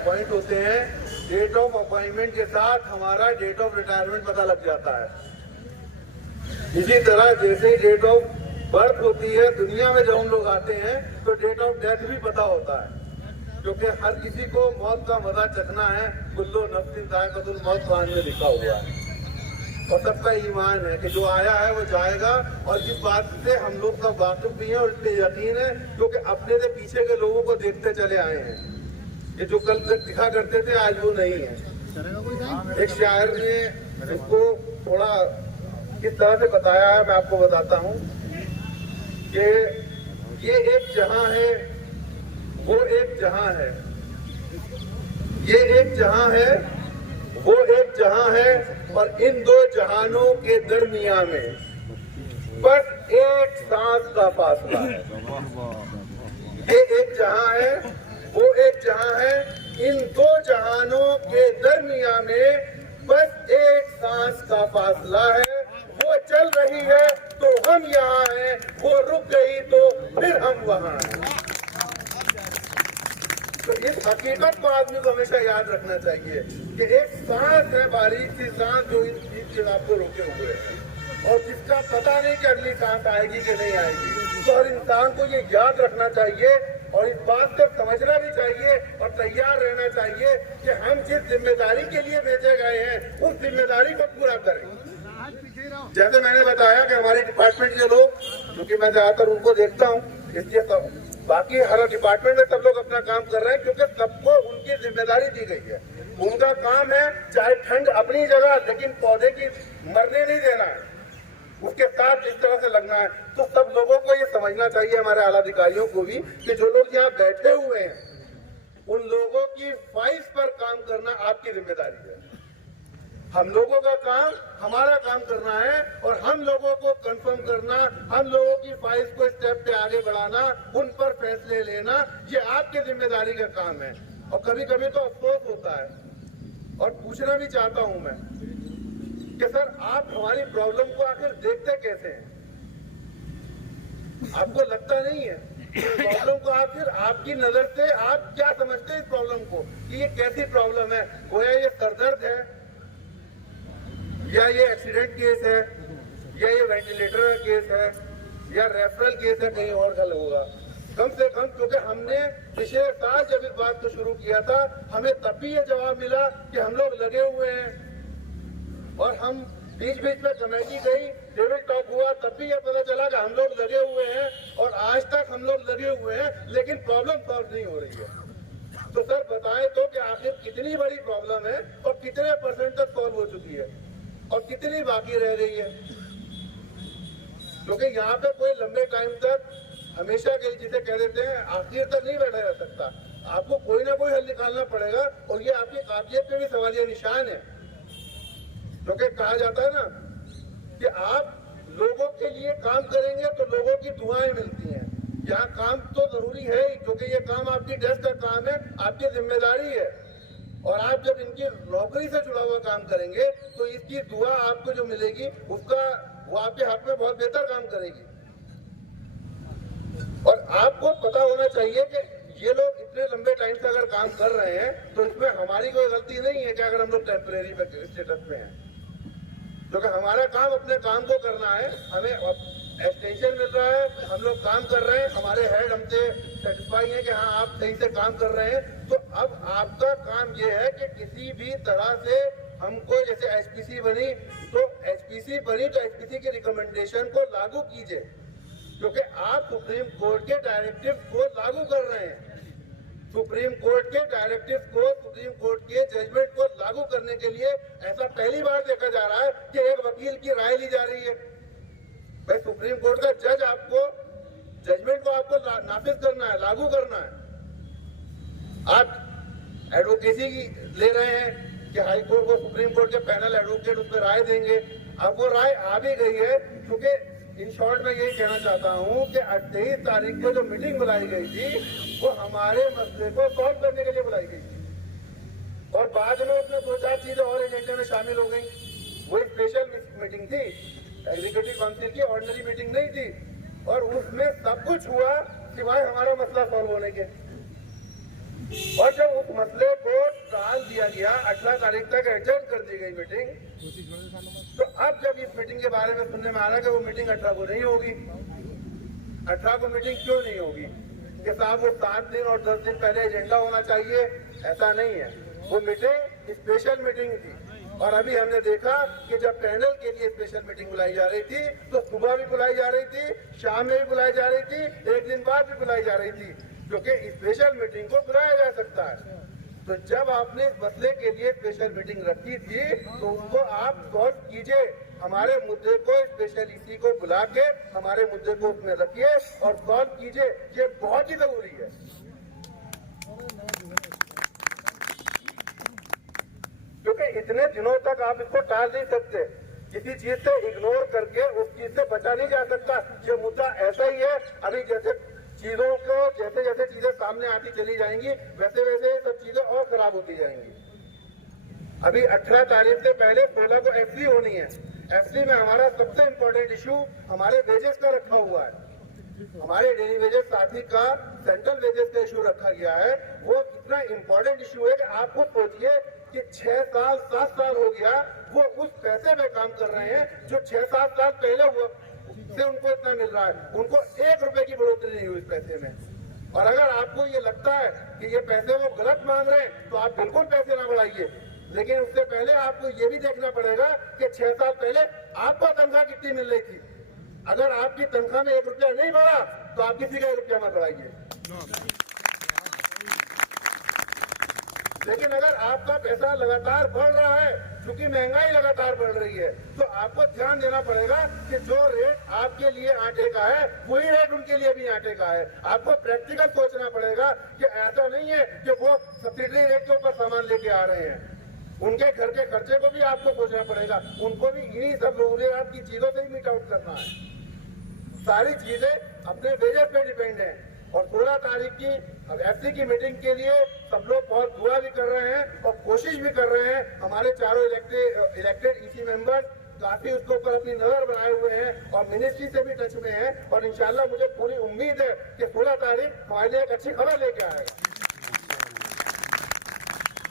Appoint होते हैं, date of appointment के साथ हमारा डेट ऑफ रिटायरमेंट पता लग जाता है। इसी तरह जैसे ही डेट ऑफ बर्थ होती है, दुनिया में जब हम लोग आते हैं तो डेट ऑफ डेथ भी पता होता है, क्योंकि हर किसी को मौत का मजा चखना है। कुल्लू नफ्सिन ज़ायक़तुल मौत कुरान में लिखा हुआ है और सबका ईमान है कि जो आया है वो जाएगा। और इस बात से हम लोग सब वाकिफ भी हैं और इस पे यकीन है, क्योंकि अपने से पीछे के लोगों को देखते चले आए हैं। ये जो कल तक दिखा करते थे आज वो नहीं है। एक शायर ने इसको थोड़ा किस तरह से बताया है, मैं आपको बताता हूँ कि ये एक जहां है, वो एक जहां है, ये एक जहां है, वो एक जहां है, और इन दो जहानों के दरमियान में बस एक सांस का फासला है। ये एक जहां है, वो एक जहां है, इन दो जहानों के दरमियान में बस एक सांस का फासला है। वो चल रही है तो हम यहाँ हैं, वो रुक गई तो फिर हम वहाँ हैं। तो इस हकीकत को आदमी को हमेशा याद रखना चाहिए कि एक सांस है, बारीक सी सांस जो इस चीज के आपको रोके हुए है और जिसका पता नहीं कि अगली सांस आएगी कि नहीं आएगी। तो हर इंसान को ये याद रखना चाहिए और इस बात को समझना भी चाहिए और तैयार रहना चाहिए कि हम जिस जिम्मेदारी के लिए भेजे गए हैं उस जिम्मेदारी को पूरा करें। जैसे मैंने बताया कि हमारे डिपार्टमेंट के लोग, क्योंकि मैं ज्यादातर उनको देखता हूँ, इसलिए बाकी हर डिपार्टमेंट में सब लोग अपना काम कर रहे हैं, क्योंकि सबको उनकी जिम्मेदारी दी गई है। उनका काम है चाहे ठंड अपनी जगह, लेकिन पौधे की मरने नहीं देना है, उसके साथ जिस तरह से लगना है। तो सब लोगों को ये समझना चाहिए, हमारे आला अधिकारियों को भी, कि जो लोग यहाँ बैठे हुए हैं उन लोगों की फाइल्स पर काम करना आपकी जिम्मेदारी है। हम लोगों का काम, हमारा काम करना है और हम लोगों को कंफर्म करना, हम लोगों की फाइल्स को स्टेप पे आगे बढ़ाना, उन पर फैसले लेना, ये आपकी जिम्मेदारी का काम है। और कभी कभी तो अफसोस होता है और पूछना भी चाहता हूं मैं कि सर आप हमारी प्रॉब्लम को आखिर देखते कैसे हैं? आपको लगता नहीं है प्रॉब्लम को आखिर आपकी नजर से आप क्या समझते हैं इस प्रॉब्लम को कि ये कैसी प्रॉब्लम है? गोया ये सरदर्द है, या ये एक्सीडेंट केस है, या ये वेंटिलेटर का केस है, या रेफरल केस है, कहीं और हल होगा। कम से कम, क्योंकि हमने पिछले साल जब इस बात को शुरू किया था, हमें तब भी ये जवाब मिला कि हम लोग लगे हुए हैं। और हम बीच बीच में कमेटी गई, टेबल टॉक हुआ, तब भी ये पता चला कि हम लोग लगे हुए हैं और आज तक हम लोग लगे हुए हैं, लेकिन प्रॉब्लम सॉल्व नहीं हो रही है। तो सर बताएं तो कि आखिर कितनी बड़ी प्रॉब्लम है और कितने % तक सॉल्व हो चुकी है और कितनी बाकी रह गई है? क्योंकि यहाँ पे कोई लंबे टाइम तक, हमेशा के जिसे कह देते हैं, आखिर तक नहीं बैठा जा सकता। आपको कोई ना कोई हल निकालना पड़ेगा और ये आपकी काबिलियत पे भी सवालिया निशान है। क्योंकि कहा जाता है ना कि आप लोगों के लिए काम करेंगे तो लोगों की दुआएं मिलती हैं। यहाँ काम तो जरूरी है ही, क्योंकि ये काम आपकी डेस्क का काम है, आपकी जिम्मेदारी है। और आप जब इनकी नौकरी से जुड़ा हुआ काम करेंगे तो इसकी दुआ आपको जो मिलेगी उसका, वो आपके हक में बहुत बेहतर काम करेगी। और आपको पता होना चाहिए कि ये लोग इतने लंबे टाइम से अगर काम कर रहे हैं तो इसमें हमारी कोई गलती नहीं है कि अगर हम लोग टेम्परेरी स्टेटस पे हैं, क्योंकि हमारा काम अपने काम को करना है। हमें एक्सटेंशन मिल रहा है, हम लोग काम कर रहे हैं, हमारे हेड हमसे सेटिस्फाई है कि हाँ आप सही से काम कर रहे हैं। तो अब आपका काम ये है कि किसी भी तरह से हमको, जैसे एचपीसी बनी तो एचपीसी की रिकमेंडेशन को लागू कीजिए, क्योंकि आप सुप्रीम कोर्ट के डायरेक्टिव को लागू कर रहे हैं। सुप्रीम कोर्ट के डायरेक्टिव को, सुप्रीम कोर्ट के जजमेंट को लागू करने के लिए ऐसा पहली बार देखा जा रहा है कि एक वकील की राय ली जा रही है। भाई सुप्रीम कोर्ट का जज आपको, जजमेंट को आपको नाफिज करना है, लागू करना है। आप एडवोकेसी ले रहे हैं कि हाई कोर्ट को, सुप्रीम कोर्ट के पैनल एडवोकेट उस पर राय देंगे। अब वो राय आ भी गई है, क्योंकि इन शॉर्ट में यही कहना चाहता हूँ कि 28 तारीख को जो मीटिंग बुलाई गई थी वो हमारे मसले को सॉल्व करने के लिए बुलाई गई थी और बाद में उसमें 2-4 चीजें और एजेंडे में शामिल हो गई। वो एक स्पेशल मीटिंग थी, एग्जीक्यूटिव काउंसिल की ऑर्डिनरी मीटिंग नहीं थी, और उसमें सब कुछ हुआ सिवाय हमारा मसला सॉल्व होने के। और जब उस मसले को किया, 18 तारीख तक एडजर्न कर दी गई मीटिंग। तो अब जब इस मीटिंग के बारे में सुनने में आ रहा है कि वो मीटिंग 18 को नहीं होगी, 18 को मीटिंग क्यों नहीं होगी कि साहब वो 7 दिन और 10 दिन पहले एजेंडा होना चाहिए, ऐसा नहीं है। वो मीटिंग स्पेशल मीटिंग थी और अभी हमने देखा कि जब पैनल के लिए स्पेशल मीटिंग बुलाई जा रही थी तो सुबह भी बुलाई जा रही थी, शाम में भी बुलाई जा रही थी, एक दिन बाद भी बुलाई जा रही थी, क्योंकि स्पेशल मीटिंग को बुलाया जा सकता है। तो जब आपने इस मसले के लिए स्पेशल मीटिंग रखी थी तो उसको आप सॉल्व कीजिए, हमारे मुद्दे को स्पेशल इसी को बुला के हमारे मुद्दे को उसमें रखिए और सॉल्व कीजिए, ये बहुत ही जरूरी है। क्योंकि इतने दिनों तक आप इसको टाल नहीं सकते, किसी चीज से इग्नोर करके उस चीज से बचा नहीं जा सकता। ये मुद्दा ऐसा ही है, अभी जैसे चीजों को जैसे जैसे चीजें सामने आती चली जाएंगी वैसे वैसे सब चीजें और खराब होती जाएंगी। अभी 18 तारीख से पहले 16 को एफसी होनी है। एफसी में हमारा सबसे इम्पोर्टेंट इशू हमारे वेजेस का रखा हुआ है। हमारे डेली वेजेस साथ ही का सेंट्रल वेजेस का इशू रखा गया है। वो इतना इम्पोर्टेंट इशू है कि आप खुद सोचिए कि 6 साल 7 साल हो गया वो उस पैसे में काम कर रहे हैं जो 6-7 साल पहले हुआ से उनको इतना मिल रहा है, उनको 1 रुपए की बढ़ोतरी नहीं हुई इस पैसे में। और अगर आपको ये लगता है कि ये पैसे वो गलत मांग रहे हैं तो आप बिल्कुल पैसे ना बढ़ाइए, लेकिन उससे पहले आपको ये भी देखना पड़ेगा कि 6 साल पहले आपको तनख्वाह कितनी मिल रही थी। अगर आपकी तनख्वाह में 1 रुपया नहीं बढ़ा तो आप किसी का 1 रुपया मत बढ़ाइए। लेकिन अगर आपका पैसा लगातार बढ़ रहा है, क्योंकि महंगाई लगातार बढ़ रही है, तो आपको ध्यान देना पड़ेगा कि जो रेट आपके लिए आटे का है वही रेट उनके लिए भी आटे का है। आपको प्रैक्टिकल सोचना पड़ेगा कि ऐसा नहीं है कि वो सब्सिडी रेट के ऊपर सामान लेके आ रहे हैं, उनके घर के खर्चे को भी आपको सोचना पड़ेगा, उनको भी इन्हीं सब जरूरियात की चीजों से ही मीट आउट करना है। सारी चीजें अपने वेजेस पे डिपेंड है। और 16 तारीख की एफसी की मीटिंग के लिए सब लोग बहुत दुआ भी कर रहे हैं और कोशिश भी कर रहे हैं। हमारे चारों इलेक्टेड ईसी मेंबर्स काफी उसके ऊपर अपनी नजर बनाए हुए हैं और मिनिस्ट्री से भी टच में है और इंशाल्लाह मुझे पूरी उम्मीद है कि 16 तारीख हमारे लिए एक अच्छी खबर लेके आएगा।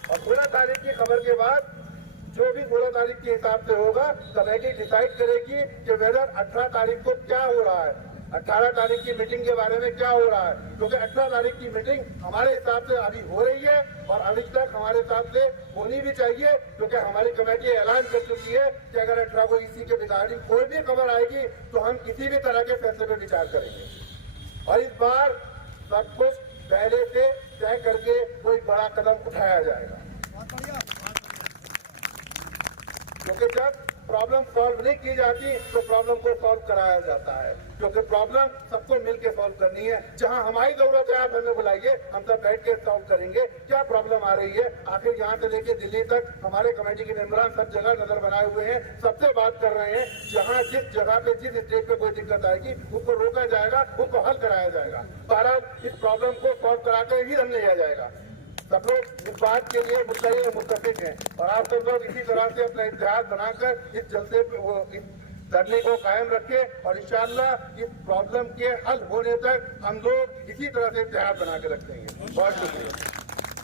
और 16 तारीख की खबर के बाद जो भी 16 तारीख के हिसाब से होगा कमेटी डिसाइड करेगी कि वेदर 18 तारीख को क्या हो रहा है, 18 तारीख की मीटिंग के बारे में क्या हो रहा है। क्योंकि 18 तारीख की मीटिंग हमारे हिसाब से अभी हो रही है और अभी तक हमारे हिसाब से होनी भी चाहिए, क्योंकि हमारी कमेटी ऐलान कर चुकी है कि अगर 18 को इसी के रिगार्डिंग कोई भी खबर आएगी तो हम किसी भी तरह के फैसले पर विचार करेंगे। और इस बार सब कुछ पहले से तय करके कोई बड़ा कदम उठाया जाएगा, क्योंकि जब प्रॉब्लम सॉल्व नहीं की जाती तो प्रॉब्लम को सॉल्व कराया जाता है, क्योंकि प्रॉब्लम सबको मिलकर सॉल्व करनी है। जहां हमारी जरूरत है आप हमें बुलाइए, हम सब बैठ के सॉल्व करेंगे क्या प्रॉब्लम आ रही है। आखिर यहाँ से लेके दिल्ली तक हमारे कमेटी के मेंबरान सब जगह नजर बनाए हुए हैं, सबसे बात कर रहे हैं। जहाँ जिस जगह पे जिस स्टेज पे कोई दिक्कत आएगी उसको रोका जाएगा, उसको हल कराया जाएगा। बहरहाल इस प्रॉब्लम को सॉल्व कराकर ही हल लिया जाएगा। सब लोग इस बात के लिए मुत्तफिक हैं और आप सब लोग इसी तरह से अपना इतिहाद बनाकर इस जलसे इस धरने को कायम रखें और इंशाअल्लाह इस प्रॉब्लम के हल होने तक हम लोग इसी तरह से इतिहाद बना के रखेंगे। बहुत शुक्रिया।